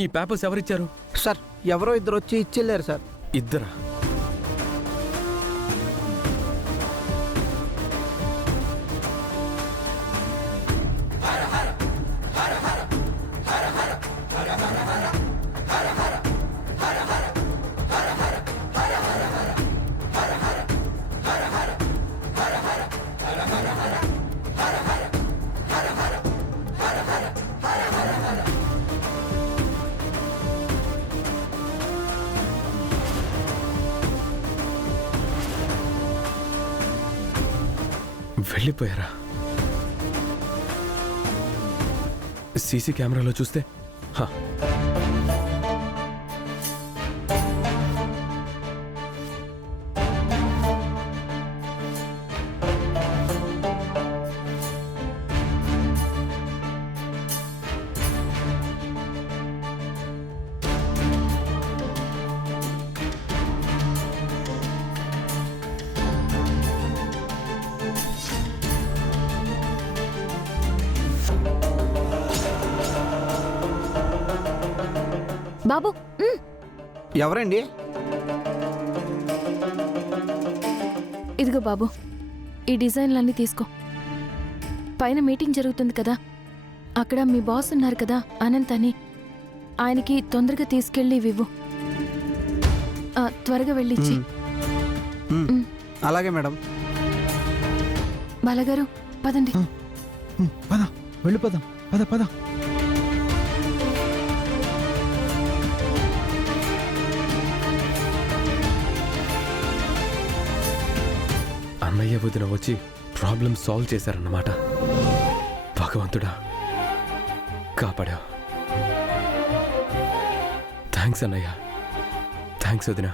ఈ పేపర్స్ ఎవరిచ్చారు? సార్ ఎవరో ఇద్దరు వచ్చి ఇచ్చెళ్ళారు సార్. ఇద్దరా? వెళ్ళిపోయారా? సీసీ కెమెరాలో చూస్తే బాబు. ఎవరండి? ఇదిగో బాబు, ఈ డిజైన్లన్నీ తీసుకో. పైన మీటింగ్ జరుగుతుంది కదా, అక్కడ మీ బాస్ ఉన్నారు కదా అనంత్ అని, ఆయనకి తొందరగా తీసుకెళ్ళి ఇవ్వు. త్వరగా వెళ్ళిచ్చి. అలాగే మేడం. బాలగారు పదండి. పద వెళ్ళిపోదాం. పద పద. అన్నయ్య వదిన వచ్చి ప్రాబ్లం సాల్వ్ చేశారన్నమాట. భగవంతుడా, కాపాడా. థ్యాంక్స్ అన్నయ్య. థ్యాంక్స్ వదిన.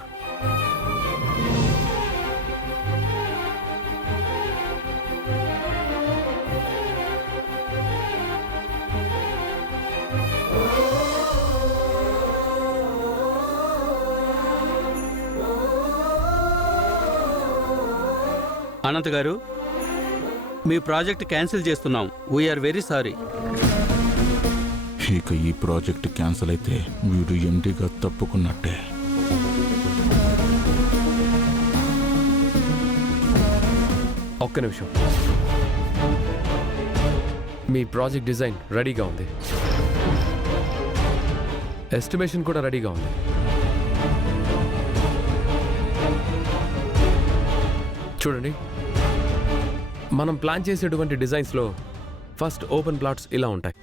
అనంత్ గారు, మీ ప్రాజెక్ట్ క్యాన్సిల్ చేస్తున్నాం. We are very sorry. ఇక ఈ ప్రాజెక్ట్ క్యాన్సిల్ అయితే వీడు ఎండిగా తప్పుకున్నట్టే. ఒక్క నిమిషం. మీ ప్రాజెక్ట్ డిజైన్ రెడీగా ఉంది, ఎస్టిమేషన్ కూడా రెడీగా ఉంది. చూడండి, మనం ప్లాన్ చేసేటువంటి డిజైన్స్లో ఫస్ట్ ఓపెన్ ప్లాట్స్ ఇలా ఉంటాయి.